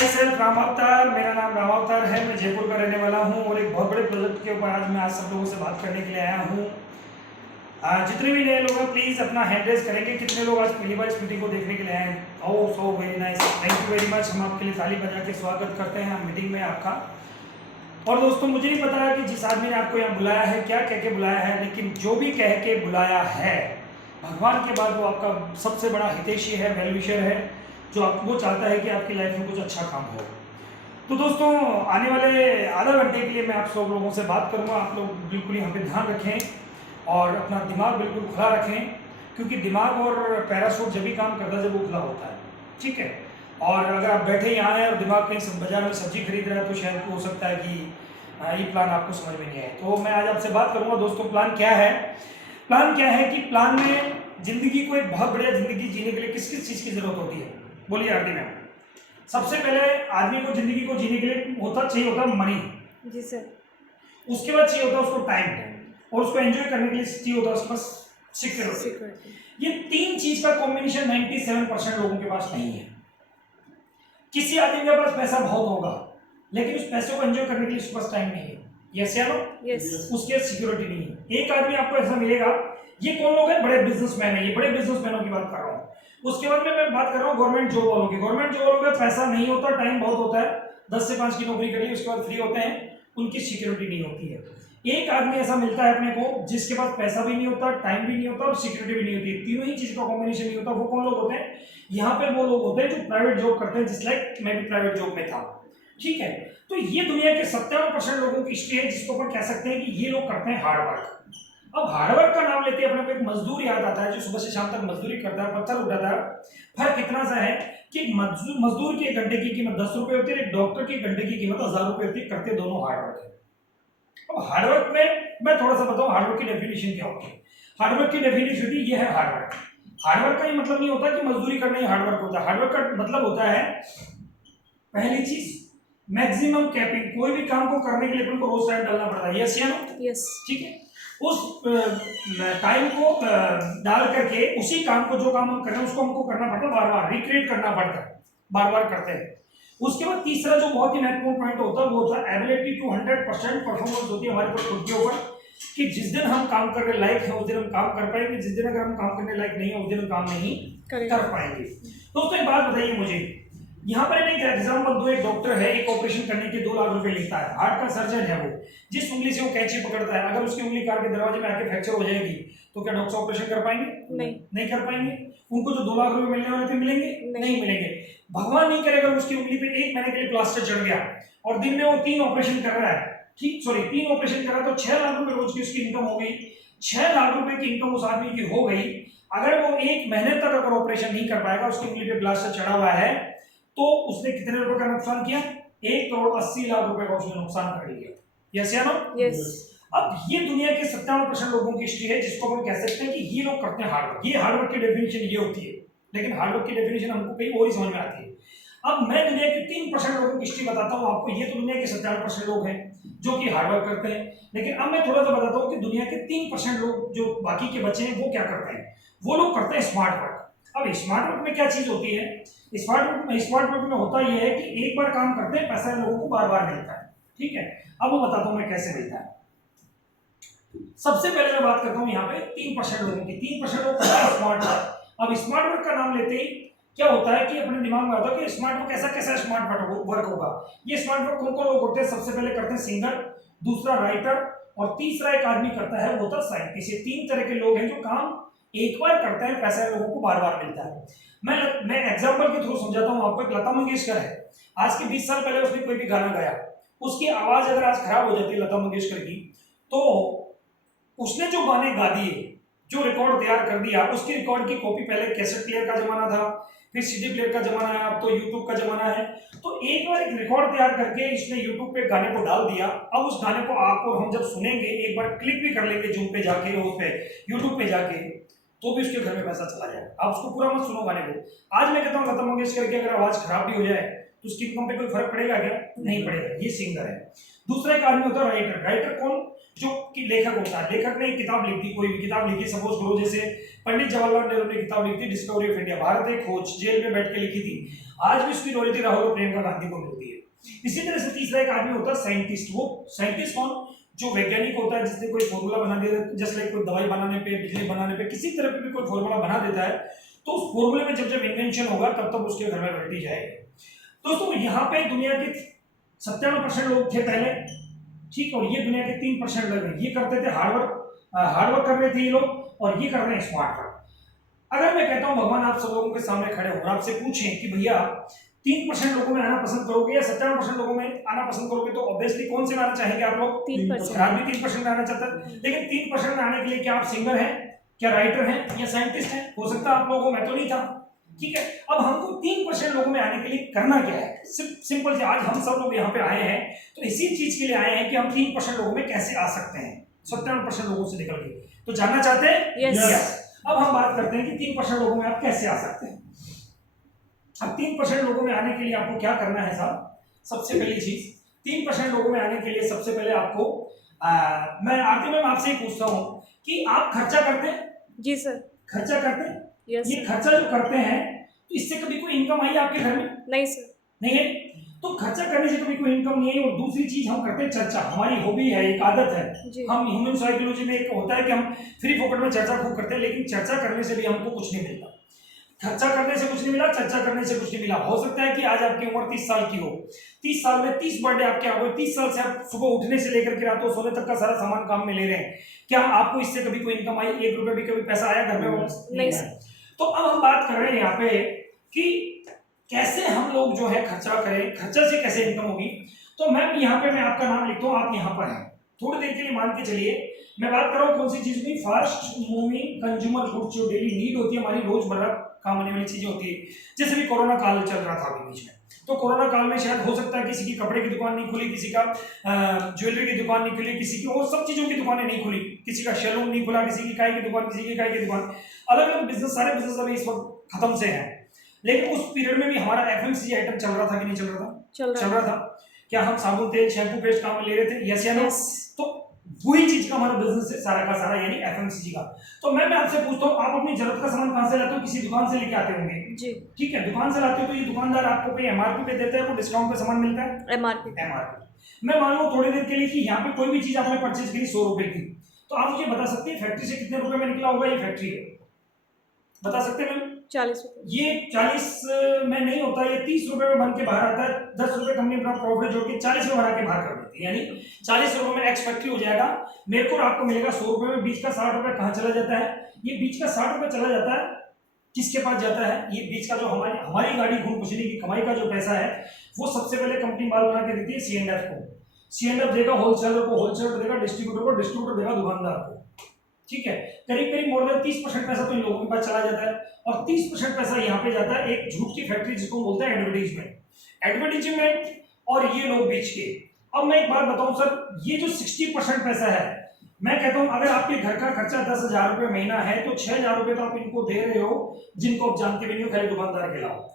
My self Ram अवतार। मेरा नाम राम अवतार है, मैं जयपुर का रहने वाला हूँ और एक बहुत बड़े प्रोजेक्ट के ऊपर आज मैं सब लोगों से बात करने के लिए आया हूँ। जितने भी नए लोग हैं प्लीज़ अपना हैंड रेज करेंगे। कितने लोग आज पहली बार इस मीटिंग को देखने के लिए आए हैं? Oh so very nice, thank you very much. हम आपके लिए ताली बजा के स्वागत करते हैं मीटिंग में आपका। और दोस्तों मुझे नहीं पता कि जिस आदमी ने आपको यहाँ बुलाया है क्या कह के बुलाया है, लेकिन जो भी कह के बुलाया है भगवान के बाद वो आपका सबसे बड़ा हितैषी है, वेलविशर है, जो आपको चाहता है कि आपकी लाइफ में कुछ अच्छा काम हो। तो दोस्तों आने वाले आधा घंटे के लिए मैं आप सब लोगों से बात करूंगा। आप लोग बिल्कुल यहाँ पे ध्यान रखें और अपना दिमाग बिल्कुल खुला रखें, क्योंकि दिमाग और पैराशूट जब भी काम करता है जब वो खुला होता है, ठीक है। और अगर आप बैठे यहाँ हैं और दिमाग कहीं बाजार में सब्जी खरीद रहा है तो शायद हो सकता है कि ये प्लान आपको समझ में नहीं आए। तो मैं आज आपसे बात करूँगा दोस्तों, प्लान क्या है। प्लान क्या है कि प्लान में जिंदगी को एक बहुत बढ़िया जिंदगी जीने के लिए किस किस चीज़ की जरूरत होती है, बोलिए आरती मैम। सबसे पहले आदमी को जिंदगी को जीने के लिए चाहिए होता मनी। जी सर। उसके बाद चाहिए होता उसको टाइम, और उसको एंजॉय करने के लिए चाहिए होता उसके पास सिक्योरिटी। ये तीन चीज का कॉम्बिनेशन 97% लोगों के पास नहीं है। किसी आदमी के पास पैसा बहुत होगा लेकिन उस पैसे को एंजॉय करने के लिए उसके पास टाइम नहीं है। यस या नो? यस। उसके सिक्योरिटी नहीं है। एक आदमी आपको ऐसा मिलेगा, ये कौन लोग हैं? बड़े बिजनेसमैन है, ये बड़े बिजनेसमैनों की बात कर रहा हूँ। उसके बाद में मैं बात कर रहा हूँ गवर्नमेंट जॉब वालों की। गवर्नमेंट जॉब वालों का पैसा नहीं होता, टाइम बहुत होता है, 10 से 5 की नौकरी करिए उसके बाद फ्री होते हैं, उनकी सिक्योरिटी नहीं होती है। एक आदमी ऐसा मिलता है अपने को जिसके पास पैसा भी नहीं होता, टाइम भी नहीं होता और सिक्योरिटी भी नहीं होती, तीनों ही चीज का कॉम्बिनेशन नहीं होता। वो कौन लोग होते हैं? यहाँ पे वो लोग होते हैं जो प्राइवेट जॉब करते हैं, जिस लाइक मैं भी प्राइवेट जॉब में था, ठीक है। तो ये दुनिया के 57% लोगों की हिस्ट्री है जिसको अपन कह सकते हैं कि ये लोग करते हैं हार्ड वर्क। अब हार्डवर्क का नाम लेते अपने को एक मजदूर याद आता है जो सुबह से शाम तक मजदूरी करता है, पत्थर उठाता है। फर्क इतना सा है कि मजदूर की एक घंटे की कीमत 10 रुपए होती है, डॉक्टर की घंटे की कीमत 1000 रुपए होती है। करते दोनों हार्डवर्क है। अब हार्डवर्क में मैं थोड़ा सा बताऊं हार्डवर्क की डेफिनेशन क्या होती है। हार्डवर्क की डेफिनेशन ये है हार्डवर्क। हार्डवर्क का ये मतलब नहीं होता कि मजदूरी करना ही हार्डवर्क होता है। हार्डवर्क का मतलब होता है पहली चीज मैक्सिमम कैपिंग। कोई भी काम को करने के लिए अपन को रोज टाइम डालना पड़ता है। यस या नो? यस। ठीक है, उस टाइम को डाल करके उसी काम को, जो काम हम कर रहे हैं उसको हमको करना पड़ता है, बार बार रिक्रिएट करना पड़ता है, बार बार करते हैं। उसके बाद तीसरा जो बहुत ही महत्वपूर्ण पॉइंट होता है वो होता है एबिलिटी टू 100% परफॉर्मेंस होती है हमारे पर खुद के ऊपर, कि जिस दिन हम काम करने लायक है उस दिन हम काम कर पाएंगे, जिस दिन अगर हम काम करने लायक नहीं है उस दिन हम काम नहीं कर पाएंगे। दोस्तों एक बात बताइए मुझे, यहाँ पर एक एग्जाम्पल दो। एक डॉक्टर है, एक ऑपरेशन करने के 2 लाख रुपए लेता है, हार्ट का सर्जन है वो। जिस उंगली से वो कैंची पकड़ता है, अगर उसकी उंगली कार के दरवाजे में आके फ्रैक्चर हो जाएगी तो क्या डॉक्टर ऑपरेशन कर पाएंगे? नहीं कर पाएंगे। उनको जो 2 लाख रुपए मिलने वाले थे मिलेंगे? नहीं मिलेंगे। भगवान नहीं करेगा उसकी उंगली पे 1 महीने के लिए प्लास्टर चढ़ गया और दिन में वो 3 ऑपरेशन कर रहा है, ठीक, सॉरी 3 ऑपरेशन कर रहा है, तो 6 लाख रुपए रोज की उसकी इनकम हो गई। 6 लाख रुपए की इनकम उस आदमी की हो गई। अगर वो 1 महीने तक अगर ऑपरेशन नहीं कर पाएगा, उसकी उंगली पे प्लास्टर चढ़ा हुआ है, तो उसने कितने रुपए का नुकसान किया? 1,80,00,000 रुपए का उसने नुकसान कर लिया। यस या नो? यस। अब ये दुनिया के 57% लोगों की हिस्ट्री है जिसको हम कह सकते हैं कि ये लोग करते हैं हार्डवर्क। ये हार्डवर्क की डेफिनेशन ये होती है, लेकिन हार्डवर्क की डेफिनेशन हमको कहीं और ही समझ में आती है। अब मैं दुनिया के 3% लोगों की हिस्ट्री बताता हूँ आपको। ये तो दुनिया के 57% लोग हैं जो कि हार्डवर्क करते हैं, लेकिन अब मैं थोड़ा सा बताता हूँ कि दुनिया के 3% लोग जो बाकी के बच्चे हैं वो क्या करते हैं। वो लोग करते हैं स्मार्ट वर्क। अब स्मार्ट वर्क में क्या चीज होती है? स्मार्ट वर्क में होता यह है कि एक बार काम करते हैं, पैसा लोगों को बार बार मिलता है, ठीक है। अब वो बताता हूं मैं कैसे मिलता है। सबसे पहले मैं बात करता हूं यहाँ पे 3% लोगों की। 3% लोग करते हैं स्मार्ट वर्क। अब स्मार्ट वर्क का नाम लेते ही क्या होता है कि अपने दिमाग में आता है कि स्मार्ट वर्क कैसा स्मार्ट वर्क होगा। ये स्मार्ट वर्क कौन कौन लोग होते हैं? सबसे पहले करते हैं सिंगर, दूसरा राइटर, और तीसरा एक आदमी करता है वो होता है साइंटिस्ट। ये 3 तरह के लोग हैं जो काम एक बार करते हैं, पैसा लोगों को बार बार मिलता है। मैं एग्जांपल के थ्रू समझाता हूं आपको। एक लता मंगेशकर है, आज के 20 साल पहले उसने कोई भी गाना गाया, उसकी आवाज अगर आज खराब हो जाती है लता मंगेशकर की, तो उसने जो गाने गा दिए, जो रिकॉर्ड तैयार कर दिया, उसकी रिकॉर्ड की कॉपी, पहले कैसेट प्लेयर का जमाना था, फिर सीडी प्लेयर का जमाना है, अब तो यूट्यूब का जमाना है। तो एक बार एक रिकॉर्ड तैयार करके इसने यूट्यूब पे गाने को डाल दिया। अब उस गाने को आपको हम जब सुनेंगे, एक बार क्लिक भी कर लेंगे जूम पे जाके, उस पे यूट्यूब पे जाके, तो भी उसके घर में पैसा चला जाए। आप उसको पूरा मत सुनो गाने को। आज मैं कहता हूँ लता मंगेशकर की अगर आवाज खराब भी हो जाए तो उसकी इनकम पे कोई फर्क पड़ेगा क्या? नहीं पड़ेगा, ये सिंगर है। दूसरा एक आदमी होता है राइटर। राइटर कौन? जो कि लेखक होता है। लेखक ने एक किताब लिख दी, कोई भी किताब लिखी, सपोज करो जैसे पंडित जवाहरलाल नेहरू ने किताब लिखी थी डिस्कवरी ऑफ इंडिया, भारत एक खोज, जेल में बैठ के लिखी थी, आज भी उसकी रॉयल्टी राहुल और प्रियंका गांधी को मिलती है। इसी तरह से तीसरा एक आदमी होता है साइंटिस्ट। वो साइंटिस्ट कौन? जो वैज्ञानिक होता है, जिसने कोई फॉर्मूला बना दिया, जैसे लाइक कोई दवाई बनाने पे, बिजली बनाने पे, किसी तरह पे भी कोई फॉर्मूला बना देता है, तो उस फॉर्मूले में जब जब इन्वेंशन होगा तब तब उसके घर में रॉयल्टी जाएगी। दोस्तों यहाँ पे दुनिया के 97% लोग थे पहले, ठीक, और ये दुनिया के 3% लोग हैं। ये करते थे हार्डवर्क कर रहे थे ये लोग, और ये कर रहे हैं स्मार्ट वर्क। अगर मैं कहता हूं भगवान आप सब लोगों के सामने खड़े हो और आपसे पूछें कि भैया 3% लोगों में आना पसंद करोगे या 97% लोगों में आना पसंद करोगे, तो ऑब्वियसली कौन से में आना चाहेंगे आप लोग? 3%। आप भी 3% में आना चाहता है। लेकिन 3% में आने के लिए क्या आप सिंगर हैं, क्या राइटर हैं, या साइंटिस्ट हैं? हो सकता है आप लोगों को, मैं तो नहीं था, ठीक है। अब हमको 3% लोगों में आने के लिए करना क्या है? सिंपल से आज हम सब लोग यहाँ पे आए हैं तो इसी चीज के लिए आए हैं कि हम 3% लोगों में कैसे आ सकते हैं 97% लोगों से निकल के। तो जानना चाहते हैं? यस। अब हम बात करते हैं कि 3% लोगों में आप कैसे आ सकते हैं। अब 3% लोगों में आने के लिए आपको क्या करना है साहब? सबसे पहली चीज, 3% लोगों में आने के लिए सबसे पहले आपको मैं आरती मैम आपसे ही पूछता हूँ कि आप खर्चा करते हैं? जी सर। खर्चा करते हैं? यस ये सर। खर्चा जो करते हैं तो इससे कभी कोई इनकम आई आपके घर में? नहीं सर। नहीं है। तो खर्चा करने से कभी कोई इनकम नहीं है। और दूसरी चीज हम करते हैं चर्चा, हमारी हॉबी है, एक आदत है। हम ह्यूमन साइकोलॉजी में एक होता है कि हम फ्री फोकट में चर्चा खूब करते हैं, लेकिन चर्चा करने से भी हमको कुछ नहीं मिलता। खर्चा करने से कुछ नहीं मिला, चर्चा करने से कुछ नहीं मिला। हो सकता है कि आज आपकी उम्र 30 साल की हो, 30 साल में 30 बर्थडे आपके आ गए, 30 साल से आप सुबह उठने से लेकर के रातों सोने तक का सारा सामान काम में ले रहे हैं। क्या आपको इससे कभी कोई इनकम आई? 1 रुपए भी कभी पैसा आया घर में? नहीं है। तो अब हम बात कर रहे हैं यहाँ पे कि कैसे हम लोग जो है खर्चा करें, खर्चा से कैसे इनकम होगी। तो मैम यहाँ पे मैं आपका नाम लिखता हूँ, आप यहाँ पर हैं, थोड़ी देर के लिए मान के चलिए। मैं बात कर रहा हूँ कौन सी चीज की? फास्ट मूविंग कंज्यूमर गुड्स, जो डेली नीड होती है, हमारी रोजमर्रा काम आने वाली चीजें होती है। जैसे भी कोरोना काल चल रहा था अभी बीच में, तो कोरोना काल में शायद हो सकता है किसी की कपड़े की दुकान नहीं खुली, किसी का ज्वेलरी की दुकान नहीं खुली, किसी की और सब चीजों की दुकानें नहीं खुली, किसी का सैलून नहीं खुला, किसी की चाय की दुकान, किसी की चाय की दुकान, अलग अलग बिजनेस, सारे बिजनेस अभी इस वक्त खत्म से हैं। लेकिन उस पीरियड में भी हमारा एफएमसीजी आइटम चल रहा था कि नहीं चल रहा था? चल रहा था। क्या हम साबुन, तेल, शैम्पू, पेस्ट काम में ले रहे थे? यस या नो? तो वही चीज का हमारा बिजनेस है सारा का सारा, यानी एफएमसीजी का। तो मैं आपसे पूछता हूँ, आप अपनी जरूरत का सामान कहां से लाते हो? किसी दुकान से लेके आते होंगे जी, ठीक है। दुकान से लाते हो तो ये दुकानदार आपको कोई एमआरपी पे देता है, वो डिस्काउंट पे सामान मिलता है? एमआरपी। मैं मान लो थोड़ी देर के लिए कि यहाँ पे कोई भी चीज आपने परचेज करी 100 रुपए की, तो आप मुझे बता सकते हैं फैक्ट्री से कितने रुपए में निकला होगा? ये फैक्ट्री है, बता सकते हैं मैम? 40 रुपए। ये 40 में नहीं होता, ये 30 रुपए में बन के बाहर आता है। 10 रुपए कंपनी अपना प्रॉफिट जोड़ के 40 में बना के बाहर कर देती है, यानी 40 रुपए में एक्स फैक्ट्री हो जाएगा। मेरे को आपको मिलेगा 100 रुपए में। बीच का 60 रुपए कहाँ चला जाता है? ये बीच का 60 रुपए चला जाता है किसके पास जाता है? ये बीच का जो हमारी गाड़ी घूम पुछने की कमाई का जो पैसा है, वो सबसे पहले कंपनी माल बना के देती है C&F को। C&F देगा होलसेलर को, होलसेलर देगा डिस्ट्रीब्यूटर को, डिस्ट्रीब्यूटर देगा दुकानदार को, ठीक है। करीब करीब मोर देन 30% पैसा तो इन लोगों के पास चला जाता है। और 30% पैसा यहाँ पे जाता है एक झूठ की फैक्ट्री जिसको बोलते हैं एडवर्टीजमेंट, और ये लोग बेच के। अब मैं एक बात बताऊं सर, ये जो 60% पैसा है, मैं कहता हूं अगर आपके घर का खर्चा 10,000 रुपए महीना है तो 6,000 रुपए तो आप इनको दे रहे हो, जिनको आप जानते भी नहीं हो, खाली दुकानदार के अलावा।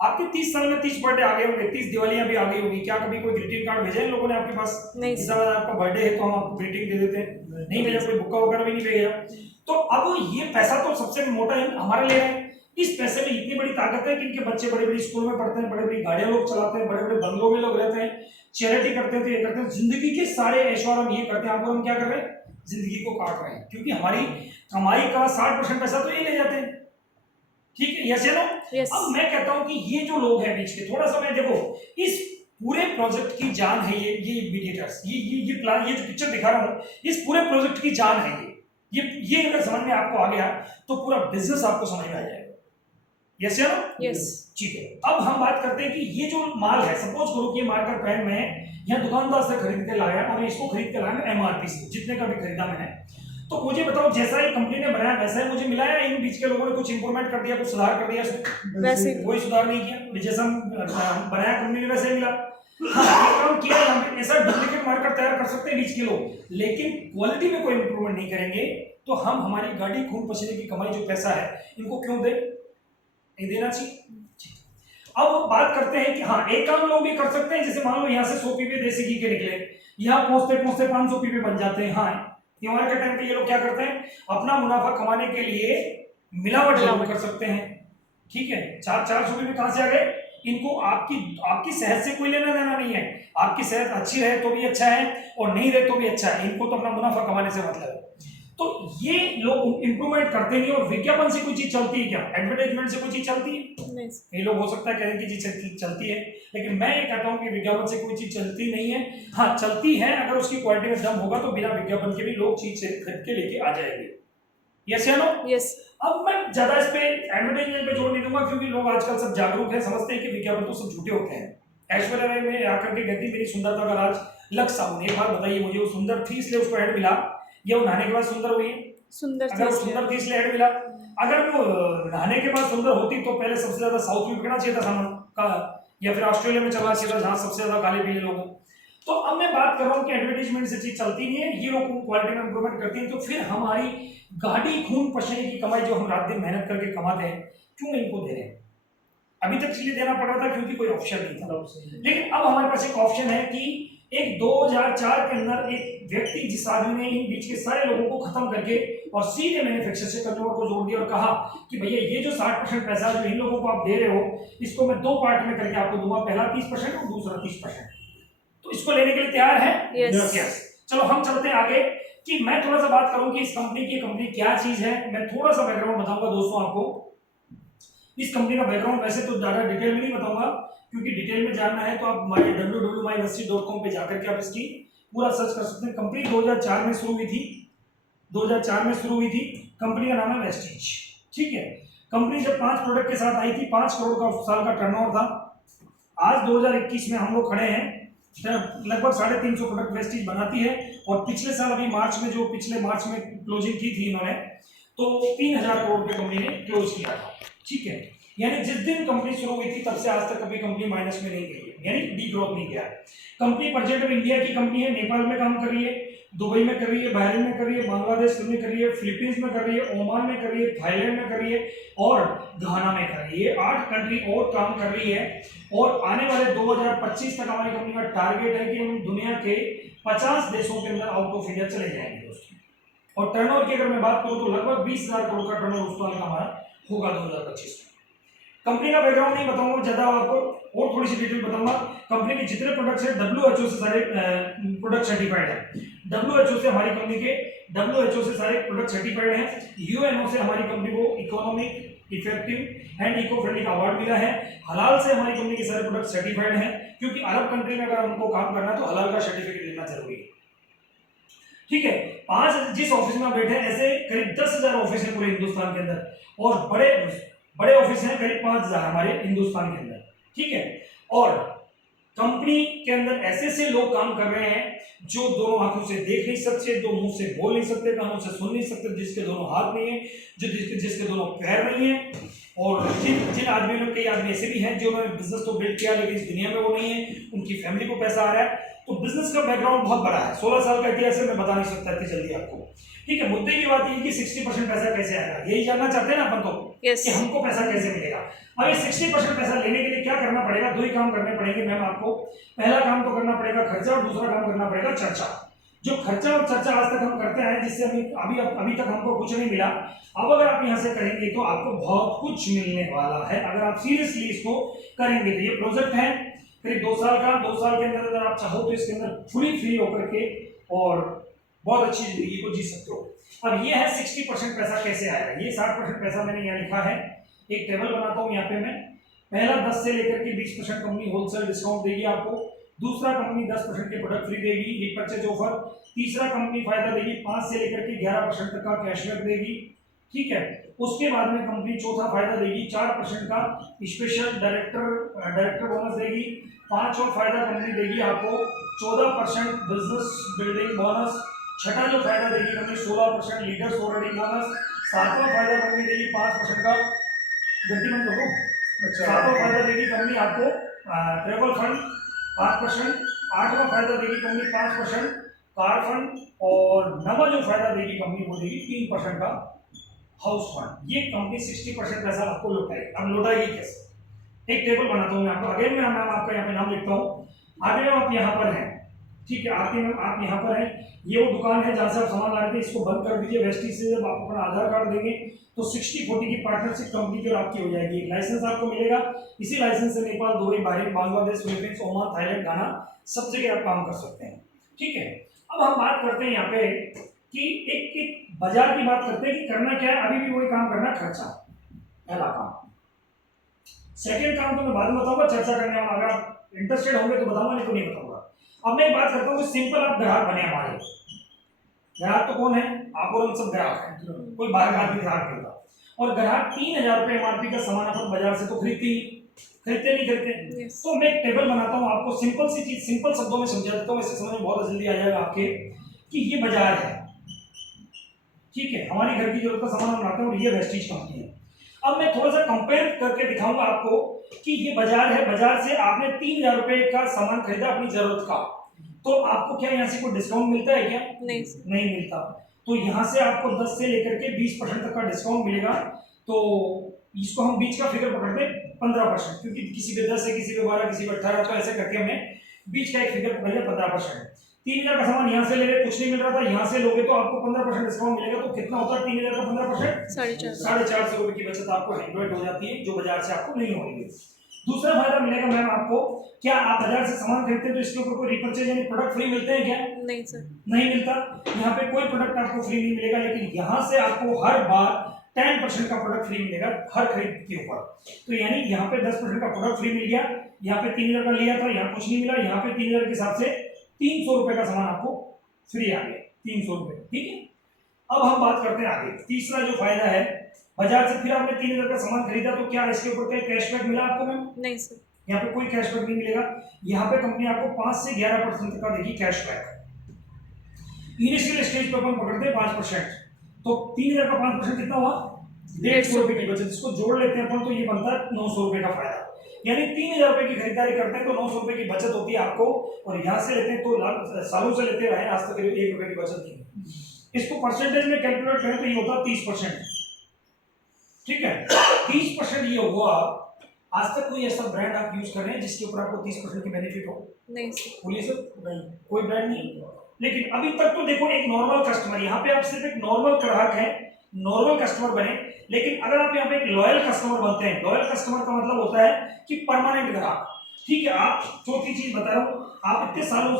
आपके 30 साल में 30 बर्थडे आ गए होंगे, 30 दिवालियां भी आ गई होंगी। क्या कभी कोई ग्रीटिंग कार्ड भेजा इन लोगों ने आपके पास? नहीं। इस बार आपका बर्थडे है तो हम आपको ग्रीटिंग दे देते हैं, नहीं भेजा, कोई बुक्का वगैरह भी नहीं भेजा। तो अब ये पैसा तो सबसे मोटा हमारा ले रहे हैं। इस पैसे में इतनी बड़ी ताकत है कि इनके बच्चे बड़े बड़े स्कूल में पढ़ते हैं, बड़े बड़ी गाड़ियां लोग चलाते हैं, बड़े बड़े बंगलों में लोग रहते हैं, चैरिटी करते हैं, तो ये करते हैं, जिंदगी के सारे ऐश्वर्य हम ये करते हैं। आपको हम क्या कर रहे हैं? जिंदगी को काट रहे हैं, क्योंकि हमारी कमाई का 60% पैसा तो ये ले जाते हैं, ठीक है। यस या नो? अब मैं कहता हूं कि ये जो लोग हैं बीच के, थोड़ा सा मैं देखो, इस पूरे प्रोजेक्ट की जान है ये मीडिएटर्स, ये प्लान, ये जो पिक्चर दिखा रहा हूं, इस पूरे प्रोजेक्ट की जान है ये अगर समझ में आपको आ गया तो पूरा बिजनेस आपको समझ में आ जाएगा। यस या नो? यस, ठीक है। अब हम बात करते हैं कि ये जो माल है, सपोज करो कि मार्कर पेन मैं यहाँ दुकानदार से खरीद के लाया और इसको खरीद के लाया एमआरपी से, जितने का भी खरीदा मैंने, तो मुझे बताओ जैसा ये कंपनी ने बनाया वैसा ही मुझे मिला है? इन बीच के लोगों ने कुछ इंप्रूवमेंट कर दिया, कुछ सुधार कर दिया उसमें? वैसे कोई सुधार नहीं किया, जैसा बनाया कंपनी ने वैसे ही मिला। हाँ, ये काम किया, ऐसा डुप्लीकेट मार्कर तैयार कर सकते हैं बीच के लोग, लेकिन क्वालिटी में कोई इंप्रूवमेंट नहीं करेंगे। तो हम हमारी गाड़ी खून पसीने की कमाई जो पैसा है, इनको क्यों दे? नहीं देना चाहिए। अब बात करते हैं कि हाँ एक काम लोग ये कर सकते हैं, जैसे मान लो यहाँ से 100 पीपे देसी घी के निकले, यहाँ पहुंचते पहुंचते 500 पीपे बन जाते हैं। हाँ त्योहार के टाइम पे ये लोग क्या करते हैं, अपना मुनाफा कमाने के लिए मिलावट जरूर कर सकते हैं। ठीक है, 400 पीपे कहां से आ गए, इनको आपकी आपकी सेहत से कोई लेना देना नहीं है। आपकी सेहत अच्छी रहे तो भी अच्छा है और नहीं रहे तो भी अच्छा है, इनको तो अपना मुनाफा कमाने से मतलब है। तो ये लोग इंप्रूवमेंट करते नहीं। और विज्ञापन से कोई चीज चलती है क्या, एडवर्टाइजमेंट से कोई चीज चलती है? कई लोग हो सकता है कहें कि चीज चलती है, लेकिन मैं ये कहता हूं कि विज्ञापन से कोई चीज चलती नहीं है। हाँ चलती है अगर उसकी क्वालिटी में दम होगा तो बिना विज्ञापन के भी लोग चीज खरीद के लेके आ जाएंगे। यस या नो? यस। अब मैं ज्यादा इस पे एडवर्टाइजमेंट पे जोर नहीं दूंगा, क्योंकि लोग आजकल सब जागरूक हैं, समझते हैं कि विज्ञापन तो सब झूठे होते हैं। ऐश्वर्या राय में आकर के कहती मेरी सुंदरता का राज लक्स साबुन। एक बार बताइए मुझे, वो सुंदर थी इसलिए उसको ऐड मिला, या वो नहाने के बाद सुंदर हुई? अगर वो सुंदर थी इसलिए ऐड मिला। अगर वो नहाने के बाद सुंदर होती तो पहले सबसे ज्यादा साउथ में बिकना चाहिए था सामान का, या फिर ऑस्ट्रेलिया में चलना चाहिए था जहां सबसे ज्यादा काले पीले लोग हैं। तो अब मैं बात कर रहा हूँ कि एडवर्टाइजमेंट से चीज चलती नहीं है, ये लोग क्वालिटी में इंप्रूवमेंट करती है, तो फिर हमारी गाड़ी खून पसीने की कमाई जो हम रात दिन मेहनत करके कमाते हैं, क्यों इनको दे रहे हैं? अभी तक इसलिए देना पड़ रहा था क्योंकि कोई ऑप्शन नहीं था, लेकिन अब हमारे पास एक ऑप्शन है कि एक 2004 के अंदर एक व्यक्ति, जिस आदमी ने इन बीच के सारे लोगों को खत्म करके और सीधे मैन्युफैक्चर से कंज्यूमर को जोड़ दिया और कहा कि भैया ये जो 60% पैसा जो इन लोगों को आप दे रहे हो, इसको मैं 2 पार्ट में करके आपको दूंगा, पहला 30% और दूसरा 30%। तो इसको लेने के लिए तैयार है? yes. चलो हम चलते हैं आगे कि मैं थोड़ा सा बात करूं कि इस कंपनी की कंपनी क्या चीज है। मैं थोड़ा सा बैकग्राउंड बताऊंगा दोस्तों आपको। इस कंपनी का बैकग्राउंड वैसे तो ज्यादा डिटेल में नहीं बताऊंगा, क्योंकि डिटेल में जानना है तो आप हमारे www.myuniversity.com पे जाकर के आप इसकी पूरा सर्च कर सकते हैं। कंपनी 2004 में शुरू हुई थी, 2004 में शुरू हुई थी। कंपनी का नाम है वेस्टीज। ठीक है, कंपनी जब 5 प्रोडक्ट के साथ आई थी, 5 करोड़ का साल का टर्नओवर था। आज 2021 में हम लोग खड़े हैं, लगभग 350 प्रोडक्ट वेस्टीज बनाती है। और पिछले साल अभी पिछले मार्च में क्लोजिंग की थी इन्होंने, तो 3000 करोड़ पे कंपनी ने क्लोज किया था। ठीक है, यानी जिस दिन कंपनी शुरू हुई थी तब से आज तक कभी कंपनी माइनस में नहीं गई है, यानी डी ग्रोथ नहीं किया है। कंपनी प्रेजेंट में इंडिया की कंपनी है, नेपाल में काम कर रही है, दुबई में कर रही है, बहरीन में कर रही है, बांग्लादेश में कर रही है, फिलीपींस में कर रही है, ओमान में कर रही है, थाईलैंड में कर रही है और घाना में कर रही है। 8 कंट्री और काम कर रही है। और आने वाले 2025 तक हमारी कंपनी का टारगेट है कि हम दुनिया के 50 देशों के अंदर आउट ऑफ इंडिया चले जाएंगे दोस्तों। और टर्नओवर की अगर मैं बात करूं तो लगभग 20,000 करोड़ का टर्नओवर उस साल का हमारा होगा 2025 में। कंपनी का बैकग्राउंड नहीं बताऊंगा ज्यादा आपको, और थोड़ी सी डिटेल बताऊंगा। कंपनी के जितने प्रोडक्ट्स हैं WHO से सारे प्रोडक्ट सर्टिफाइड है। WHO से हमारी कंपनी के WHO से सारे प्रोडक्ट सर्टिफाइड हैं। UNO से हमारी कंपनी को economic, effective and eco friendly का अवार्ड मिला है। हलाल से हमारी कंपनी के सारे प्रोडक्ट सर्टिफाइड हैं, क्योंकि अरब कंट्री में अगर हमको काम करना है तो हलाल का सर्टिफिकेट लेना जरूरी है। ठीक है, 5 जिस ऑफिस में बैठे हैं, ऐसे करीब 10,000 ऑफिस है पूरे हिंदुस्तान के अंदर, और बड़े ऑफिस हैं करीब 5,000 हमारे हिंदुस्तान के अंदर। ठीक है, और कंपनी के अंदर ऐसे लोग काम कर रहे हैं जो दोनों आंखों से देख नहीं सकते, दो मुंह से बोल नहीं सकते, कानों से सुन नहीं सकते, जिसके दोनों हाथ नहीं है, जिसके दोनों पैर नहीं है, और जिन आदमियों में, कई आदमी ऐसे भी हैं जिन्होंने बिजनेस तो बिल्ड किया लेकिन इस दुनिया में वो नहीं है, उनकी फैमिली को पैसा आ रहा है। तो बिजनेस का बैकग्राउंड बहुत बड़ा है, 16 साल का इतिहास है, मैं बता नहीं सकता इतनी जल्दी आपको। ठीक है, मुद्दे की बात ये कि 60% पैसा कैसे आएगा, यही जानना चाहते हैं ना अपन तो, कि हमको पैसा कैसे मिलेगा। अब ये 60% पैसा लेने के लिए क्या करना पड़ेगा, 2 ही काम करने पड़ेंगे मैम आपको। पहला काम तो करना पड़ेगा खर्चा, और दूसरा काम करना पड़ेगा चर्चा। जो खर्चा और चर्चा आज तक हम करते हैं, जिससे अभी तक हमको कुछ नहीं मिला, अब अगर आप यहाँ से करेंगे तो आपको बहुत कुछ मिलने वाला है अगर आप सीरियसली इसको करेंगे। तो ये प्रोजेक्ट है करीब 2 साल का, 2 साल के अंदर अगर आप चाहो तो इसके अंदर फुली फ्री होकर के और बहुत अच्छी जिंदगी को जी सकते हो। अब ये है 60% पैसा कैसे आएगा, ये 60% पैसा मैंने यहाँ लिखा है, एक टेबल बनाता हूँ यहाँ पे मैं। पहला 10 से लेकर के 20% कंपनी होलसेल डिस्काउंट देगी आपको। दूसरा कंपनी 10% के प्रोडक्ट फ्री देगी, एक परचेज ऑफर। तीसरा कंपनी फायदा देगी 5 से लेकर के 11% तक का कैशबैक देगी। ठीक है, उसके बाद में कंपनी चौथा फायदा देगी 4% का स्पेशल डायरेक्टर बोनस देगी। 5 और फायदा कंपनी देगी आपको 14% बिजनेस बिल्डिंग बोनस। छठा जो फायदा देगी कंपनी 16% लीडर्स ऑलरेडी बोनस। 7वां फायदा कंपनी देगी 5% का गतिमंद हो। 7वां फायदा देगी कंपनी आपको ट्रेवल फंड 5%। 8वां फायदा देगी कंपनी 5% कार फंड। और 9वां जो फायदा देगी कंपनी वो देगी 3% का हाउस फंड। ये कंपनी 60% पैसा आपको लौटाएगी। अब लौटाएगी कैसे, एक टेबल बनाता हूँ मैं आपको। अगेन मैं आपका यहाँ पे नाम लिखता हूँ। आगे आप यहाँ पर हैं, ठीक है, आरती मैम आप यहाँ पर हैं। ये वो दुकान है जहाँ से आप सामान ला रहे थे, इसको बंद कर दीजिए। वेस्टीज से जब आप अपना आधार कार्ड देंगे तो 60-40 की पार्टनरशिप कंपनी की आपकी हो जाएगी। एक लाइसेंस आपको मिलेगा। इसी लाइसेंस से Nepal, Dubai, Bahrain, Bangladesh, Philippines, Oman, Thailand, Ghana सब जगह आप काम कर सकते हैं, ठीक है। अब हम बात करते हैं यहाँ पे कि एक बाजार की बात करते हैं कि करना क्या है। अभी भी वही काम करना, खर्चा पहला काम। सेकेंड काम तो मैं बाद में बताऊंगा, चर्चा करने वाला। अगर आप इंटरेस्टेड होंगे तो बताऊंगा, नहीं तो नहीं बताऊंगा। अब मैं एक बात करता हूँ, सिंपल आप ग्राहक बने हमारे। ग्राहक तो कौन है? आप और हम सब ग्राहक हैं, कोई बाहर का आदमी ग्राहक नहीं था। और ग्राहक 3000 रुपए एमआरपी का सामान अपन बाजार से तो खरीदते नहीं खरीदते। तो मैं एक टेबल बनाता हूँ आपको, सिंपल सी चीज सिंपल शब्दों में समझा देता हूँ, इससे समझ में बहुत जल्दी आ जाएगा आपके कि ये बाजार है, ठीक है। हमारी घर की जरूरत का सामान हम लाते हैं और ये वेस्टीज कंपनी है। अब मैं थोड़ा सा कंपेयर करके दिखाऊंगा आपको कि ये बाजार है, बाजार से आपने 3000 रुपए का सामान खरीदा अपनी जरूरत का, तो आपको क्या यहाँ से कोई डिस्काउंट मिलता है क्या? नहीं मिलता। तो यहाँ से आपको 10 से लेकर के 20% तक का डिस्काउंट मिलेगा। तो इसको हम बीच का फिगर पकड़ते हैं 15%, क्योंकि किसी पे 10 है, किसी पे 12, किसी पे 18, तो ऐसे करके हमने बीच का एक फिगर पकड़ लिया 15%। 3000 का सामान यहाँ से ले रहे, कुछ नहीं मिल रहा था, यहाँ से लोगे तो आपको 15% डिस्काउंट मिलेगा। तो कितना होता है 3000 का 15%? 450 रुपए की बचत आपको हैंडमेड हो जाती है, जो बाजार से आपको नहीं होगी। दूसरा फायदा मिलेगा मैम आपको, क्या आप बाजार से सामान खरीदते हैं तो इसके ऊपर कोई रिपर्चेज यानी प्रोडक्ट फ्री मिलते हैं क्या? नहीं सर, नहीं मिलता। यहाँ पे कोई प्रोडक्ट आपको फ्री नहीं मिलेगा, लेकिन यहाँ से आपको हर बार 10% का प्रोडक्ट फ्री मिलेगा हर खरीद के ऊपर। तो यानी यहाँ पे 10% का प्रोडक्ट फ्री मिल गया। यहाँ पे 3000 का लिया था, यहाँ कुछ नहीं मिला, यहाँ पे 3000 के हिसाब से 300 रुपए का सामान आपको फ्री आ गया, 300 रुपए, ठीक है। अब हम बात करते हैं आगे। तीसरा जो फायदा है, बाजार से फिर आपने 3000 का सामान खरीदा तो क्या इसके ऊपर कोई कैशबैक मिला आपको मैम? नहीं सर, यहाँ पे कोई कैशबैक नहीं मिलेगा। यहाँ पे कंपनी आपको 5 से 11% तक का देगी कैशबैक। इनिशियल स्टेज पे अपन पकड़ते हैं 5%, तो 3000 का 5% कितना हुआ? 150 रुपए की बचत। इसको जोड़ लेते हैं अपन तो ये बनता है 900 रुपए का फायदा। यानी 3000 रुपए की खरीदारी करते हैं तो 900 रुपए की बचत होती है आपको, और यहाँ से लेते हैं तो सालों से लेते रहे, आज तक करीब 1 रुपए की बचत नहीं। इसको परसेंटेज में कैलकुलेट करें तो ये होता है 30%, ठीक है। 30% ये हुआ। आज तक कोई ऐसा ब्रांड आप यूज कर रहे हैं जिसके ऊपर आपको 30% की बेनिफिट हो? नहीं सर, बोलिए सर। नहीं, कोई ब्रांड नहीं। लेकिन अभी तक तो देखो, एक नॉर्मल कस्टमर, यहाँ पे आप सिर्फ एक नॉर्मल ग्राहक है, नॉर्मल कस्टमर बने। लेकिन अगर आप यहाँ पे एक लॉयल कस्टमर बनते हैं, लॉयल कस्टमर का मतलब होता है कि परमानेंट ग्राहक, ठीक है। आप चौथी चीज बता रहा हूँ, आप इतने सालों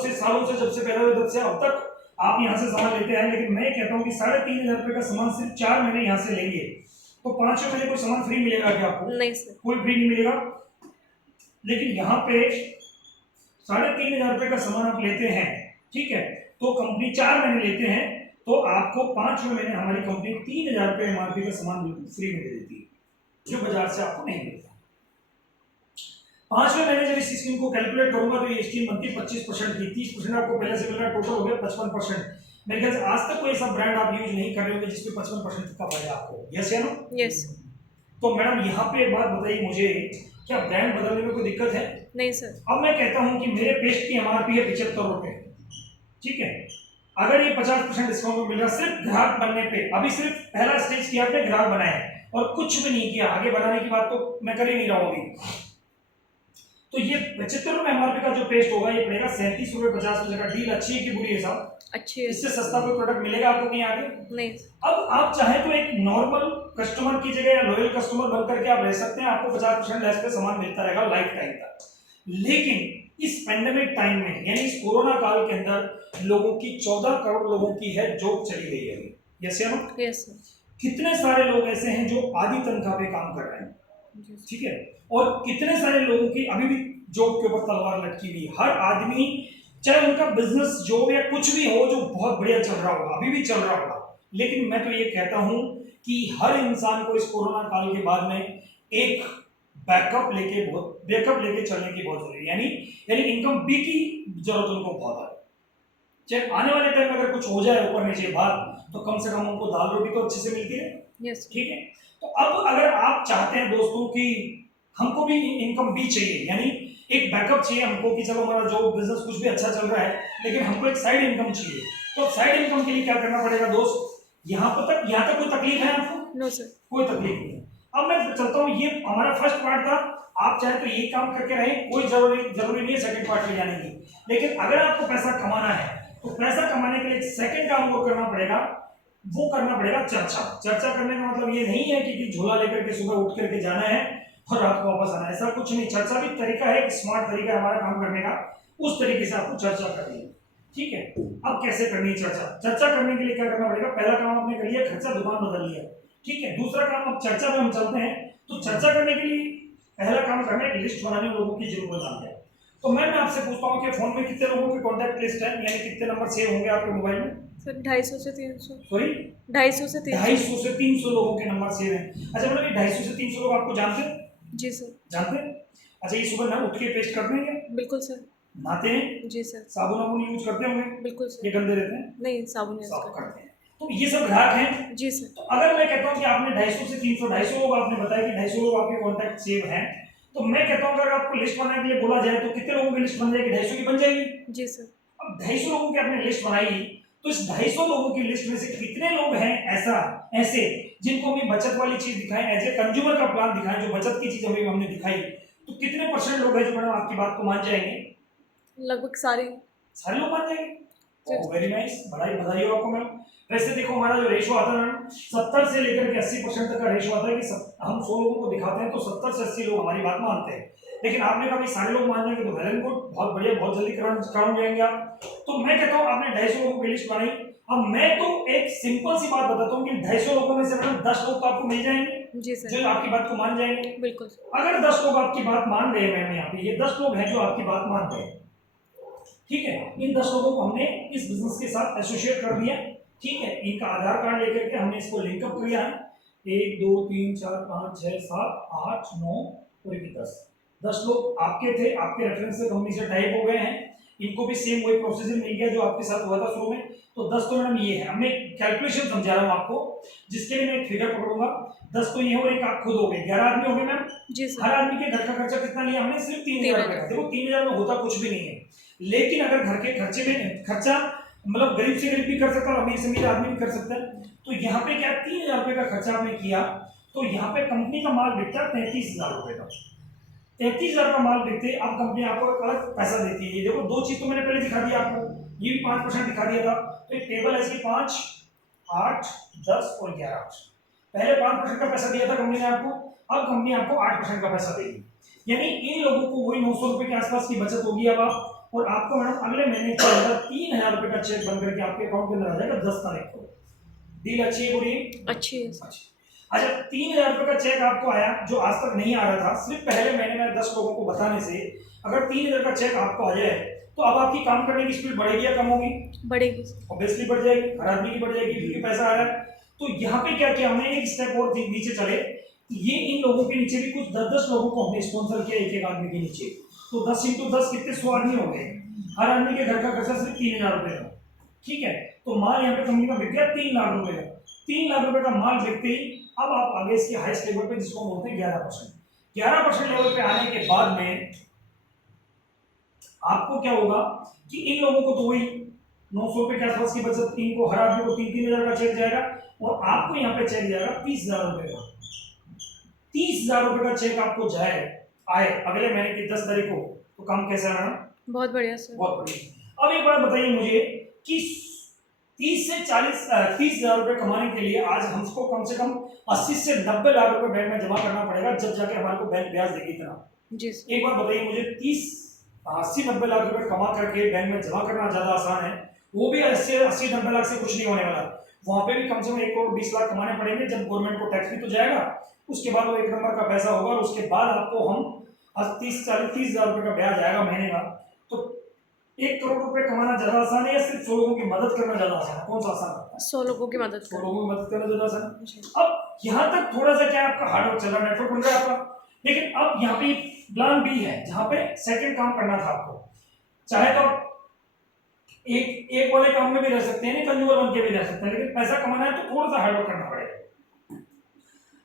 से जब से पहले जब से अब तक आप यहाँ से सामान लेते हैं, लेकिन मैं कहता हूँ कि 3500 रुपए का सामान सिर्फ 4 महीने यहाँ से लेंगे तो 5वें महीने कोई सामान फ्री मिलेगा क्या आपको? नहीं सर, कोई फ्री नहीं मिलेगा। लेकिन यहाँ पे 3500 रुपए का सामान आप लेते हैं, ठीक है, तो कंपनी 4 महीने लेते हैं तो आपको 5वें महीने हमारी कंपनी 3000 रुपए एमआरपी का सामान फ्री में दे देती है, जो बाजार से आपको नहीं मिलता। 5वें महीने जब इस स्कीम को कैलकुलेट करूंगा तो ये स्कीम बनती है 25% की। 30% आपको पहले से मिल रहा है, टोटल हो गया 55%। मेरे ख्याल से आज तक कोई ऐसा ब्रांड आप यूज नहीं कर रहे होंगे जिसपे 55% का फायदा आपको। यस या नो? यस। तो मैडम यहाँ पे एक बात बताइए मुझे, क्या ब्रांड बदलने में कोई दिक्कत है? नहीं सर। अब मैं कहता हूँ कि मेरे पेस्ट की एमआरपी है 75 रुपए, ठीक है। अगर ये 50% डिस्काउंट मिल रहा सिर्फ ग्राहक बनने पे, अभी सिर्फ पहला स्टेज किया आपने, ग्राहक बनाया है और कुछ भी नहीं किया, आगे बनाने की बात तो मैं कर ही नहीं रहा हूँ अभी। तो ये 75 रुपए एमआरपी का जो पेस्ट होगा ये पड़ेगा 37 रुपए 50 पैसे का। डील अच्छी है कि बुरी है साहब? अच्छी है। इससे सस्ता कोई प्रोडक्ट मिलेगा आपको कहीं आगे? नहीं। अब आप चाहे तो एक नॉर्मल कस्टमर की जगह या लॉयल कस्टमर बन करके आप रह सकते हैं, आपको 50% लेस पे सामान मिलता रहेगा लाइफ टाइम तक। लेकिन इस पेंडेमिक टाइम में, यानी इस कोरोना काल के अंदर लोगों की 14 करोड़ लोगों की है जॉब चली गई है। यस या नो? Yes sir. कितने सारे लोग ऐसे हैं जो आधी तनख्वाह पे काम कर रहे हैं, ठीक है, और कितने सारे लोगों की अभी भी जॉब के ऊपर तलवार लटकी हुई। हर आदमी, चाहे उनका बिजनेस जॉब या कुछ भी हो जो बहुत बढ़िया चल रहा होगा, अभी भी चल रहा होगा, लेकिन मैं तो ये कहता हूं कि हर इंसान को इस कोरोना काल के बाद में एक बैकअप लेके चलने की बहुत जरूरी है। यानी इनकम बी की जरूरत उनको बहुत है। चाहे आने वाले टाइम में अगर कुछ हो जाए ऊपर नीचे बात, तो कम से कम उनको दाल रोटी तो अच्छे से मिलती है। यस। ठीक है। तो अब अगर आप चाहते हैं दोस्तों कि हमको भी इनकम भी चाहिए, यानी एक बैकअप चाहिए हमको कि चलो हमारा जो बिजनेस कुछ भी अच्छा चल रहा है लेकिन हमको एक साइड इनकम चाहिए, तो साइड इनकम के लिए क्या करना पड़ेगा दोस्त? यहाँ तक कोई तकलीफ है आपको? नो सर, कोई तकलीफ नहीं है। अब मैं चलता हूँ, ये हमारा फर्स्ट पार्ट था आप चाहे तो यही काम करके रहें, कोई जरूरी नहीं है सेकंड पार्ट में जाने की। लेकिन अगर आपको पैसा कमाना है तो पैसा कमाने के लिए सेकंड काम वो करना पड़ेगा चर्चा। चर्चा करने का मतलब ये नहीं है कि झोला लेकर के सुबह उठ करके जाना है और रात को वापस आना है, ऐसा कुछ नहीं। चर्चा भी तरीका है, एक स्मार्ट तरीका है हमारा काम करने का, उस तरीके से आपको चर्चा करनी है। ठीक है, अब कैसे करनी है चर्चा? चर्चा करने के लिए क्या करना पड़ेगा? पहला काम आपने कर लिया, खर्चा दुकान बदल लिया। ठीक है, दूसरा काम, अब चर्चा में हम चलते हैं। तो चर्चा करने के लिए पहला काम करना है, लिस्ट बनाने में लोगों की जरूरत आती है। तो मैं आपसे पूछता हूँ कि फोन में कितने लोगों की कॉन्टैक्ट लिस्ट है, यानी कितने नंबर सेव होंगे आपके मोबाइल में? सर 250 से 300। सॉरी, 250 से 300। 250 से 300 लोगों के नंबर सेव हैं। अच्छा, मतलब ये 250 से 300 लोग आपको जानते हैं? जी सर। जानते हैं? अच्छा, ये सुबह ना उठ के पेस्ट करते हैं क्या? बिल्कुल सर। नहाते हैं? जी सर। साबुन वाबुन यूज करते होंगे? बिल्कुल सर। ये गंदे रहते हैं? नहीं, साबुन यूज साफ करते हैं। तो ये सब ग्राहक हैं। जी सर। तो अगर मैं कहता हूँ कि आपने 250 से 300, 250 लोग आपने बताया कि 250 लोग आपके कॉन्टैक्ट सेव हैं, तो मैं कहता हूँ अगर आपको लिस्ट बनाने के लिए बोला जाए तो कितने लोगों की लिस्ट बन जाएगी? 250 की बन जाएगी? जी सर। अब 250 लोगों की आपने लिस्ट बनाई, तो इस 250 लोगों की लिस्ट में से कितने लोग हैं ऐसे जिनको हमें बचत वाली चीज दिखाएं, एज ए कंज्यूमर का प्लान दिखाएं, जो बचत की चीज हमें हमने दिखाई, तो कितने % लोग हैं जो मैडम आपकी बात को मान जाएंगे? लगभग सारे लोग मान जाएंगे। ओह वेरी नाइस, बधाई हो आपको मैम। वैसे देखो हमारा जो रेशो आता है ना, 70 से लेकर के 80% तक का रेशो आता है कि हम 100 लोगों को दिखाते हैं तो 70 से 80 लोग हमारी बात मानते हैं। लेकिन आपने कहा भाई सारे लोग मान जाएंगे तो वेल एंड गुड, बहुत बढ़िया, बहुत जल्दी कराऊं जाएंगे आप। तो मैं कहता हूं आपने 250 लोगों की लिस्ट बनाई। अब मैं तो एक सिंपल सी बात बताता हूं कि 250 लोगों में से मैडम 10 लोग तो आपको मिल जाएंगे। जी सर। जो आपकी बात को मान जाएंगे। बिल्कुल सर। अगर 10 लोग आपकी बात मान रहे हैं मैम, यहाँ पे ये 10 लोग हैं जो आपकी बात मान रहे हैं, ठीक है, इन 10 लोगों को हमने इस बिजनेस के साथ एसोसिएट कर दिया। ठीक है, इनका आधार कार्ड लेकर के हमने इसको लिंकअप किया है। 1 2 3 4 5 6 7 8 9 और 10 लोग आपके थे, आपके रेफरेंस से कंपनी से टाइप हो गए हैं। इनको भी सेम वही प्रोसीजर मिल गया जो आपके साथ हुआ था शुरू में। तो 10 तो मैडम ये है, हमने कैलकुलेशन समझा रहा हूँ आपको, जिसके लिए मैं एक फिगर पकड़ूंगा। 10 तो ये हो, एक आप खुद हो गए, 11 आदमी हो गए मैम। जी सर। हर आदमी के घर का खर्चा कितना लिया हमने? सिर्फ 3000 रुपए का। देखो 3000 में होता कुछ भी नहीं है, लेकिन अगर घर के खर्चे में खर्चा मतलब गरीब से गरीब भी कर सकता है और अमीर से अमीर आदमी भी कर सकता है। तो यहाँ पे क्या 3000 रुपए का खर्चा आपने किया, तो यहाँ पे कंपनी का माल बिकता है 33000 रुपए का। 33000 का माल बिकते, अब कंपनी आपको एक अलग पैसा देती है। ये देखो, दो चीज तो मैंने पहले दिखा दी आपको, ये भी 5% दिखा दिया था। तो एक टेबल है इसकी 5 8 10 और 11। पहले 5% का पैसा दिया था कंपनी ने आपको, अब कंपनी आपको 8% का पैसा देगी। यानी इन लोगों को वही 900 रुपए के आसपास की बचत होगी अब आप, और आपको मैडम अगले महीने के अंदर 3000 रुपए का चेक बन करके आपके अकाउंट के अंदर आ जाएगा 10 तारीख को। डील अच्छी है बुरी? अच्छी है। अच्छा, 3000 रुपए का चेक आपको आया जो आज तक नहीं आ रहा था, सिर्फ पहले महीने में 10 लोगों को बताने से अगर 3000 का चेक आपको आ जाए, तो अब आपकी काम करने की स्पीड बढ़ेगी या कम होगी? बढ़ेगी। ऑब्वियसली बढ़ जाएगी, हर आदमी की बढ़ जाएगी क्योंकि पैसा आ रहा है। तो यहाँ पे क्या किया हमने, एक स्टेप और नीचे चले, ये इन लोगों के नीचे भी कुछ 10-10 लोगों को हमने स्पॉन्सर किया, एक आदमी के नीचे। तो 10 × 10 कितने 100 आदमी हो गए, हर आदमी के घर का खर्चा सिर्फ 3000 रुपए का। ठीक है, तो माल यहाँ पे कंपनी का बिक गया 3 लाख रुपए का। 3 लाख रुपए का माल बिकते ही अब आप आगे इसके हाईएस्ट लेवल पे, जिसको बोलते हैं 11%। 11% लेवल पे आने के बाद में आपको क्या होगा कि इन लोगों को तो वही 900 रुपए के आसपास की बचत, इनको हर आदमी को 3-3 हजार का चेक जाएगा, और आपको यहाँ पे चेक जाएगा 30,000 रुपए का। 30,000 रुपए का चेक आपको आए अगले महीने की 10 तारीख को, तो काम कैसा है मैडम? बहुत बढ़िया सर। बहुत बढ़िया। अब एक बात बताइए मुझे कि 30 से 30,000 रुपए कमाने के लिए आज हमको कम से कम 80 से 90 लाख रुपए बैंक में जमा करना पड़ेगा, जब जाके हमारे को बैंक ब्याज देगी इतना। जी। एक बात बताइए मुझे, 80-90 लाख रुपए कमा करके बैंक में जमा करना ज्यादा आसान है, वो भी 80-90 लाख से कुछ नहीं होने वाला। वहां पे भी कम से कम 1 करोड़ 20 लाख कमाने पड़ेंगे, जब गवर्नमेंट को टैक्स भी तो जाएगा, उसके बाद वो 1 नंबर का पैसा होगा, और उसके बाद आपको हम 30,000 रुपए का ब्याज आएगा महीने का। तो 1 करोड़ रुपए कमाना ज्यादा आसान है या सिर्फ 100 लोगों की मदद करना ज्यादा आसान है? कौन सा आसान है? 100 लोगों की मदद 100 लोगों की मदद करना ज्यादा आसान जी। है। अब यहाँ तक थोड़ा सा क्या आपका हार्डवर्क चल रहा है, नेटवर्क बन रहा है आपका, लेकिन अब यहाँ पे प्लान बी है जहाँ पे सेकंड काम करना था आपको। चाहे तो एक वाले काम में भी रह सकते हैं, कंज्यूमर बन के भी रह सकते हैं, लेकिन पैसा कमाना है तो थोड़ा सा हार्डवर्क करना पड़ेगा।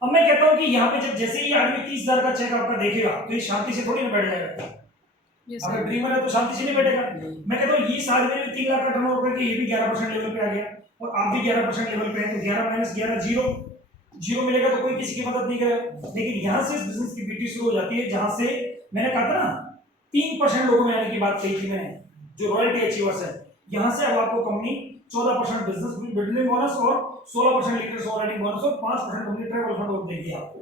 अब मैं कहता हूँ कि यहाँ पे जब जैसे ही आदमी 30,000 का चेक आपका देखेगा, तो ये शांति से थोड़ी ना बैठ जाएगा। अगर ड्रीमर है तो शांति से नहीं बैठेगा। मैं कहता हूँ ये साल में 3 लाख का टर्नओवर करके ये भी 11% लेवल पे आ गया, और आप भी 11% लेवल पे हैं, तो 11 - 11 0, जीरो मिलेगा तो कोई किसी की मदद नहीं करेगा। लेकिन यहाँ से इस बिजनेस की ब्यूटी शुरू हो जाती है, जहां से मैंने कहा था ना 3% लोगों में आने की बात कही थी मैंने, जो रॉयल्टी अचीवर्स है, यहाँ से अब आपको कंपनी 14% बिजनेस बिल्डिंग बोनस और 16% लीडर्स ऑर्डरिंग बोनस और 5% कंपनी ट्रैवल फंड देगी आपको।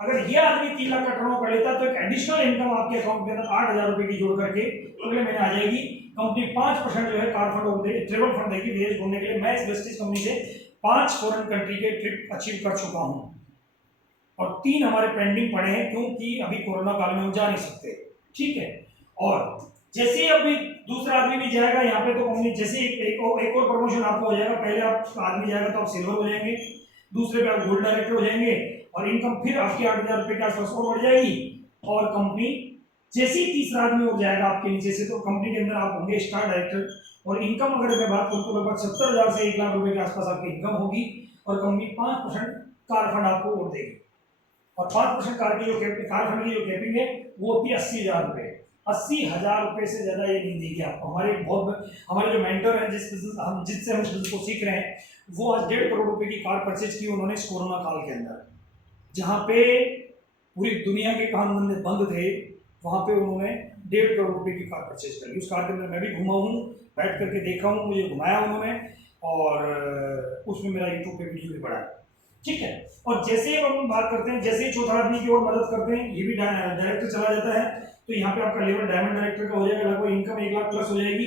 अगर ये आदमी 3 लाख का टर्नओवर कर लेता है तो एक एडिशनल इनकम आपके अकाउंट के अंदर 8,000 रुपए की जोड़ करके अगले महीने आ जाएगी। कंपनी 5% जो है कार फंड ट्रेवल फंड देगी विदेश घूमने के लिए। मैं इस वेस्टेज कंपनी से 5 फॉरेन कंट्री के ट्रिप अचीव कर चुका हूं और 3 हमारे पेंडिंग पड़े हैं, क्योंकि अभी कोरोना काल में हम जा नहीं सकते। ठीक है, और जैसे ही अभी दूसरा आदमी भी जाएगा यहाँ पे तो कंपनी जैसे एक और प्रमोशन आपको हो जाएगा। पहले आप आदमी जाएगा तो आप सिल्वर हो जाएंगे, दूसरे पे आप गोल्ड डायरेक्टर हो जाएंगे और इनकम फिर आपकी 8,000 रुपए के आसपास और बढ़ जाएगी। और कंपनी जैसे ही तीसरा आदमी हो जाएगा आपके नीचे से तो कंपनी के अंदर आप होंगे स्टार डायरेक्टर। और इनकम अगर मैं बात करूँ तो लगभग 70,000 से 1 लाख रुपए के आसपास आपकी इनकम होगी और कंपनी 5% कार फंड आपको और देगी। और 5% कार फंड की जो कैपिंग है वो होती है 80,000 रुपए। 80,000 रुपए से ज्यादा ये नहीं देगी आपको। हमारे जो मेंटर हैं जिससे हम बिजनेस को सीख रहे हैं, वो आज 1.5 करोड़ रुपए की कार परचेज की उन्होंने इस कोरोना काल के अंदर, जहाँ पे पूरी दुनिया के काम धंधे बंद थे, वहाँ पे उन्होंने 1.5 करोड़ रुपए की कार परचेज करी। उस कार के अंदर मैं भी घुमा हूँ, बैठ करके देखा हूँ, मुझे घुमाया उन्होंने और उसमें मेरा यूट्यूब पे वीडियो भी पड़ा है। ठीक है, और जैसे ही हम बात करते हैं, जैसे ही चौथा आदमी की ओर मदद करते हैं, ये भी डायरेक्टर चला जाता है तो यहाँ पे आपका लेवल डायमंड डायरेक्टर का हो जाएगा, लगभग इनकम 1 लाख प्लस हो जाएगी।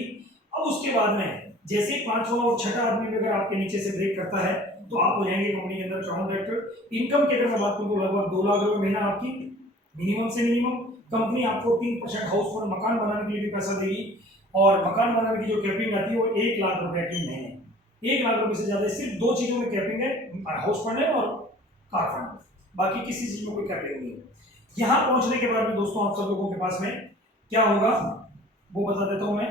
अब उसके बाद में जैसे ही 5वां और 6ठा आदमी भी अगर आपके नीचे से ब्रेक करता है तो आप हो जाएंगे कंपनी के अंदर क्राउन डायरेक्टर। इनकम की अगर मैं बात करूँ तो लगभग 2 लाख रुपए महीना आपकी मिनिमम से मिनिमम। कंपनी आपको 3% हाउस फंड मकान बनाने के लिए भी पैसा देगी और मकान बनाने की जो कैपिंग आती है वो 1 लाख रुपए की महीने। 1 लाख रुपए से ज्यादा सिर्फ 2 चीजों में कैपिंग है, हाउस फंड है और कार फंड, बाकी किसी चीज में कोई कैपिंग नहीं है। यहाँ पहुंचने के बाद में दोस्तों आप सब लोगों के पास में क्या होगा वो बता देता हूं मैं।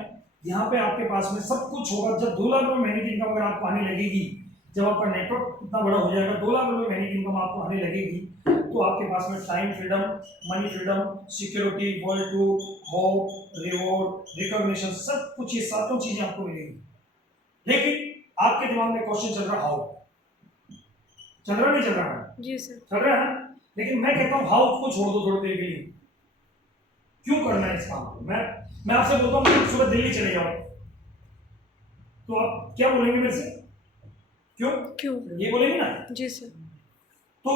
यहाँ पे आपके पास में सब कुछ होगा। जब 2 लाख रुपए महीने की इनकम अगर आपको आने लगेगी, जब आपका नेटवर्क इतना बड़ा हो जाएगा, 2 लाख रुपए महीने की इनकम आपको आने लगेगी, तो आपके पास में time freedom, money freedom, security, world tour, hope, reward, recognition, सब कुछ ये सातों चीजें आपको मिलेगी। लेकिन आपके दिमाग में क्वेश्चन चल रहा हाउ, चल रहा नहीं चल रहा है? जी सर। चल रहा है ना? लेकिन मैं कहता हूँ हाउ को छोड़ दो थोड़ी देर के लिए। क्यों करना है इस काम को? मैं आपसे बोलता हूँ कि सुबह दिल्ली चले जाओ तो आप क्या बोलेंगे मेरे से? क्यों ये बोलेंगे ना? जी सर। तो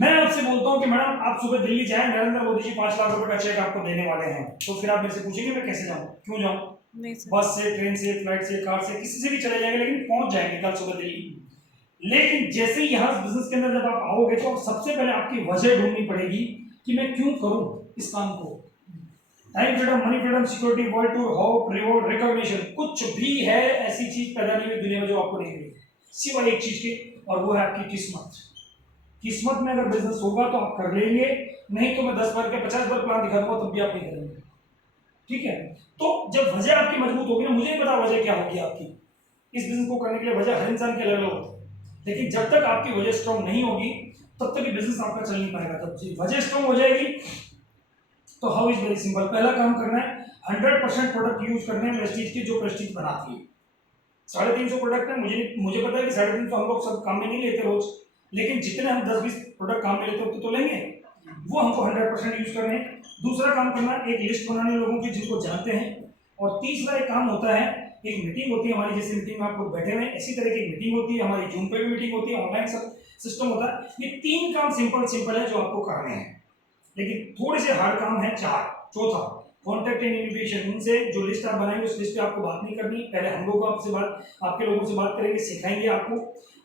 मैं आपसे बोलता हूँ कि मैडम आप सुबह दिल्ली जाएं, नरेंद्र मोदी जी 5 लाख रुपए का चेक आपको देने वाले हैं, तो फिर आप मेरे से पूछेंगे मैं कैसे जाऊँ, क्यों जाऊँ? नहीं सर। बस से, ट्रेन से, फ्लाइट से, कार से, किसी से भी चले जाएंगे, लेकिन पहुंच जाएंगे कल सुबह दिल्ली। लेकिन जैसे ही यहाँ बिजनेस के अंदर जब आप आओगे तो सबसे पहले आपकी वजह ढूंढनी पड़ेगी कि मैं क्यों करूं इस काम को। Time freedom, money freedom, security, world tour, hope, reward, recognition, कुछ भी है ऐसी चीज पैदा नहीं हुई दुनिया में जो आपको नहीं मिली, सिवाय एक चीज के, और वो है आपकी किस्मत। किस्मत में अगर बिजनेस होगा तो आप कर लेंगे, नहीं तो मैं 10 बार के 50 बार प्लान दिखा दूंगा तब भी आप नहीं करेंगे। ठीक है, तो जब वजह आपकी मजबूत होगी ना, मुझे नहीं पता वजह क्या होगी आपकी इस बिजनेस को करने के लिए, वजह हर इंसान की अलग अलग होती है, लेकिन जब तक आपकी वजह स्ट्रांग नहीं होगी तब तक बिजनेस आपका चल नहीं पाएगा। जब वजह स्ट्रांग हो जाएगी तो हाउ इज वेरी सिंपल, पहला काम करना है 100% प्रोडक्ट यूज करने हैं प्रेस्टीज के, जो प्रेस्टीज बनाती है। 350 प्रोडक्ट है, मुझे पता है कि 350 हम लोग सब काम में नहीं लेते रोज, लेकिन जितने हम 10-20 प्रोडक्ट काम में लेते होते तो लेंगे, वो हमको 100% यूज करने हैं। दूसरा काम करना एक लिस्ट बनानी लोगों की जिनको जानते हैं, और तीसरा एक काम होता है, एक मीटिंग होती है हमारी, जैसे मीटिंग में आप लोग बैठे हुए इसी तरह की मीटिंग होती है हमारी, जूम पे भी मीटिंग होती है, ऑनलाइन सब सिस्टम होता है। ये 3 काम सिंपल है जो आपको करने हैं, लेकिन थोड़े से हार्ड काम है 4। चौथा कॉन्टैक्ट एंड इन्विटेशन, उनसे जो लिस्ट आप बनाएंगे उस लिस्ट पे आपको बात नहीं करनी, पहले हम लोग आपके लोगों से बात करेंगे, सिखाएंगे आपको।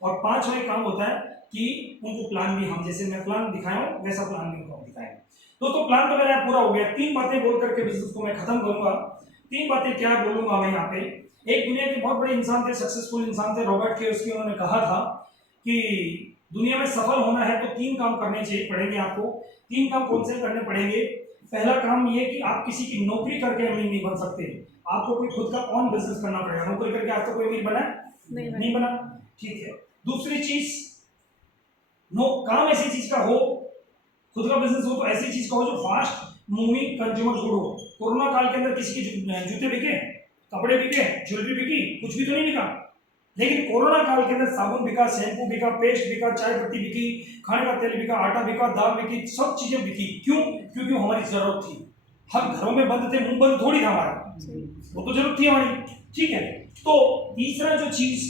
और 5वां काम होता है कि उनको प्लान भी हम, जैसे मैं प्लान दिखाया हूँ वैसा प्लान भी उनको दिखाएंगे। तो प्लान तो मेरा पूरा हो गया। 3 बातें बोल करके बिजनेस को मैं खत्म करूंगा। 3 बातें क्या बोलूंगा मैं यहाँ पे। एक दुनिया के बहुत बड़े इंसान थे, सक्सेसफुल इंसान थे, रॉबर्ट केओसाकी, उन्होंने कहा था कि दुनिया में सफल होना है तो 3 काम करने चाहिए पड़ेंगे आपको। 3 काम कौन से करने पड़ेंगे? पहला काम ये कि आप किसी की नौकरी करके अमीर नहीं बन सकते, आपको कोई खुद का ऑन बिजनेस करना पड़ेगा। नौकरी करके आज तक कोई अमीर बना नहीं बना, ठीक है। दूसरी चीज, काम ऐसी चीज का हो, खुद का बिजनेस हो तो ऐसी चीज का हो जो फास्ट मूविंग कंज्यूमर गुड हो। कोरोना काल के अंदर किसी के जूते बिके, कपड़े बिके, ज्वेलरी बिकी, कुछ भी तो नहीं बिका, लेकिन कोरोना काल के अंदर साबुन बिका, शैम्पू बिका, पेस्ट बिका, चाय पत्ती बिकी, खाने का तेल बिका, आटा बिका, दाल बिकी, सब चीजें बिकी। क्यों? क्योंकि वो हमारी जरूरत थी। हम घरों में बंद थे, मुंह बंद थोड़ी था हमारा, वो तो जरूरत थी हमारी। ठीक है, तो तीसरा जो चीज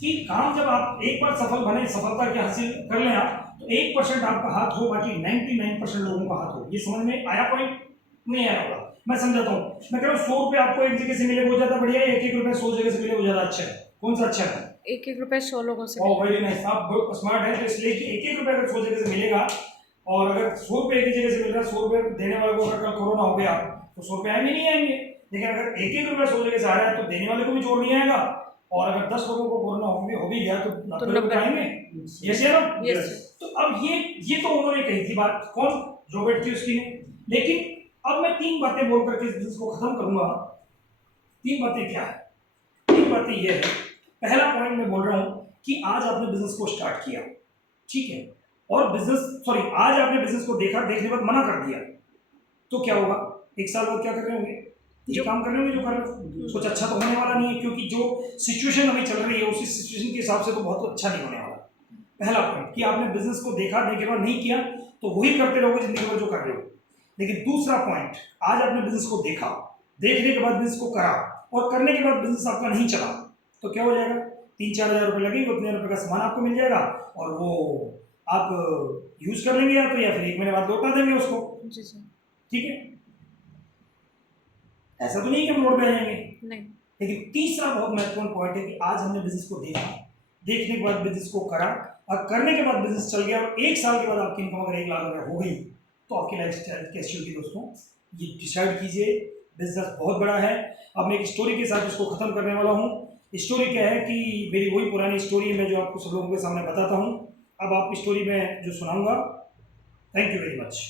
कि काम जब आप एक बार सफल बने, सफलता के हासिल कर लें आप, तो 1% आपका हाथ हो, बाकी 99% लोगों का हाथ हो। ये समझ में आया पॉइंट? नहीं आया होगा, मैं समझाता हूँ। मैं कह रहा हूँ 100 रुपये आपको एक जगह से मिले वो ज्यादा बढ़िया है, 1-1 रुपये 100 जगह से मिले वो ज्यादा अच्छा है? कौन सा अच्छा है? 1-1 रुपए 100 लोगों से ओह वेरी नाइस, आप बहुत स्मार्ट हैं। तो इसलिए कि 1-1 रुपये अगर 100 जगह से मिलेगा, और अगर 100 रुपये एक ही जगह से मिल रहा है, 100 रुपये देने वाले को अगर कल कोरोना हो गया तो 100 रुपये आएंगे नहीं आएंगे। लेकिन अगर 1-1 रुपये 100 जगह से आ रहा है तो देने वाले को भी जोर नहीं आएगा, और अगर 10 लोगों को कोरोना हो भी गया तो 90 लोग आएंगे। यस या नो? यस। तो अब ये तो उन्होंने कही थी बात, कौन? रॉबर्ट कियोसाकी ने। लेकिन अब मैं 3 बातें बोल करके इस बिजनेस को खत्म करूंगा। 3 बातें क्या है? 3 बातें ये है। पहला पॉइंट मैं बोल रहा हूं कि आज आपने बिजनेस को स्टार्ट किया, ठीक है, और आज आपने बिजनेस को देखने के बाद मना कर दिया, तो क्या होगा? 1 साल बाद क्या कर रहे होंगे? ये काम कर रहे होंगे जो कर रहे हो, कुछ अच्छा तो होने वाला नहीं है, क्योंकि जो सिचुएशन अभी चल रही है उसी सिचुएशन के हिसाब से तो बहुत अच्छा नहीं होने वाला। पहला पॉइंट कि आपने बिजनेस को देखने के बाद नहीं किया तो वही करते रहोगे जिंदगी भर जो कर रहे हो। लेकिन दूसरा पॉइंट, आज आपने बिजनेस को देखा, देखने के बाद बिजनेस को करा, और करने के बाद बिजनेस आपका नहीं चला, तो क्या हो जाएगा? 3-4 हज़ार रुपये लगेंगे, उतने रुपये का सामान आपको मिल जाएगा, और वो आप यूज कर लेंगे, या फिर 1 महीने बाद लौटा देंगे उसको। जी जी। ठीक है, ऐसा तो नहीं कि हम रोड पे आ जाएंगे। नहीं। लेकिन तीसरा बहुत महत्वपूर्ण पॉइंट है कि आज हमने बिजनेस को देखा, देखने के बाद बिजनेस को करा, और करने के बाद बिजनेस चल गया, और 1 साल के बाद आपकी इनकम अगर 1 लाख रुपये हो गई तो आपकी लाइफ स्टाइल कैसी होगी दोस्तों? ये डिसाइड कीजिए। बिजनेस बहुत बड़ा है। अब मैं एक स्टोरी के साथ इसको खत्म करने वाला हूँ। स्टोरी क्या है कि मेरी वही पुरानी स्टोरी है, मैं जो आपको सब लोगों के सामने बताता हूँ। अब आप स्टोरी में जो सुनाऊंगा। Thank you very much.